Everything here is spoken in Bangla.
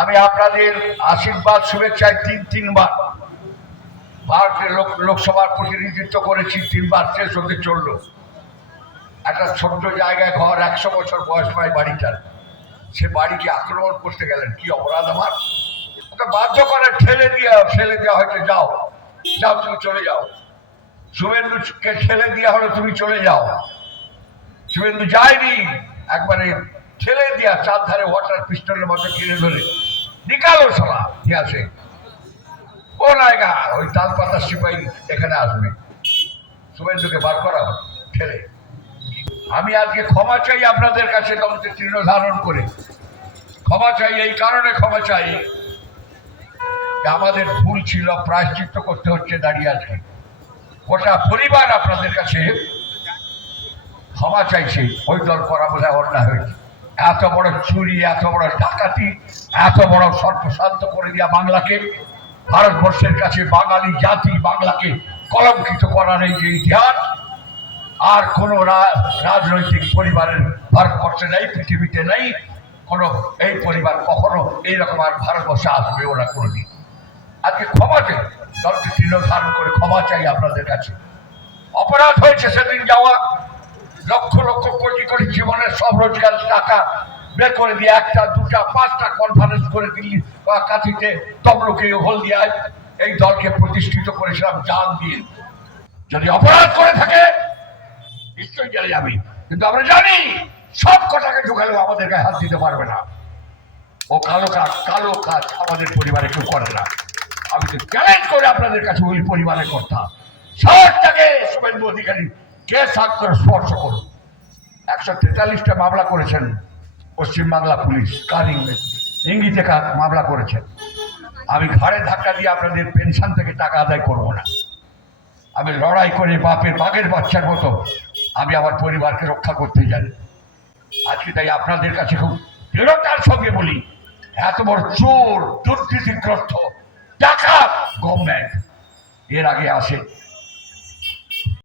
আমি আপনাদের আশীর্বাদ শুভেচ্ছায় তিনবার ভারতের লোকসভার প্রতিনিধিত্ব করেছি, 3বার শেষ হতে চলল। একটা ছোট্ট জায়গায় ঘর, 100 বছর বয়স পায় বাড়িটার, সে বাড়িকে আক্রমণ করতে গেলেন। কি অপরাধ আমার? ওটা বাধ্য করে ফেলে দেওয়া হয়তো, যাও যাও তুমি চলে যাও। শুভেন্দুকে ঠেলে দেওয়া হলো, তুমি চলে যাও। শুভেন্দু যায়নি, একবারে ঠেলে দেওয়া, চারধারে ওয়াটার পিস্টলের মতো ঘিরে ধরে নিকালো সলা ইতিহাসে। ও নায়গা, ওই তাল পাতার সিপাহী এখানে আসবে, শুভেন্দুকে বার করা ঠেলে। আমি আজকে ক্ষমা চাই আপনাদের কাছে, দলকে চিহ্ন ধারণ করে ক্ষমা চাই। এই কারণে ক্ষমা চাই, আমাদের ভুল ছিল, প্রায়শ্চিত্ত করতে হচ্ছে দাঁড়িয়ে আজকে। গোটা পরিবার আপনাদের কাছে ক্ষমা চাইছে। ওই দল করা বোধ হয় অন্যায় হয়েছে। এত বড় চুরি, এত বড় ডাকাতি, এত বড় সর্বশান্ত করে দেওয়া বাংলাকে, ভারতবর্ষের কাছে বাঙালি জাতি বাংলাকে কলঙ্কিত করার এই যে ইতিহাস, আর কোন রাজনৈতিক পরিবারের ভারতবর্ষে নেই, পৃথিবীতে নেই। কোন এই পরিবার কখনো এইরকম আর ভারতবর্ষে আসবে ওরা কোনোদিন। আজকে ক্ষমা চাই, দলকে চিহ্ন ধারণ করে ক্ষমা চাই আপনাদের কাছে। অপরাধ হয়েছে সেদিন যাওয়া, লক্ষ লক্ষ কোটি কোটি জীবনের সব রোজগার টাকা বের করে দিয়ে 1টা 2টা 5টা কনফারেন্স করে দিল্লি বা কাঁথিতে তমলুকে হলদিয়ায় এই দলকে প্রতিষ্ঠিত করেছিলাম জান দিয়ে। যদি অপরাধ করে থাকে নিশ্চয়ই জেলে যাবে, কিন্তু আমরা জানি সব কটাকে ঢুকালেও আমাদের গায়ে হাত দিতে পারবে না। ও কালো কাজ আমাদের পরিবারে কেউ করে না। আমি তো চ্যালেঞ্জ করে আপনাদের কাছে ওই পরিবারের কথা, সবটাকে শুভেন্দু অধিকারী কেস হাত করে স্পর্শ করুন। 143টা মামলা করেছেন পশ্চিমবাংলা পুলিশ, কার ইঙ্গিতে মামলা করেছেন। আমি ঘাড়ে ধাক্কা দিয়ে আপনাদের পেনশন থেকে টাকা আদায় করব না। আমি লড়াই করে বাঘের বাচ্চার মতো আমি আমার পরিবারকে রক্ষা করতে জানি। আজকে তাই আপনাদের কাছে খুব দৃঢ়তার সঙ্গে বলি, এত বড় চোর, দুর্নীতিগ্রস্ত, ডাকাত গভর্নমেন্ট এর আগে আসে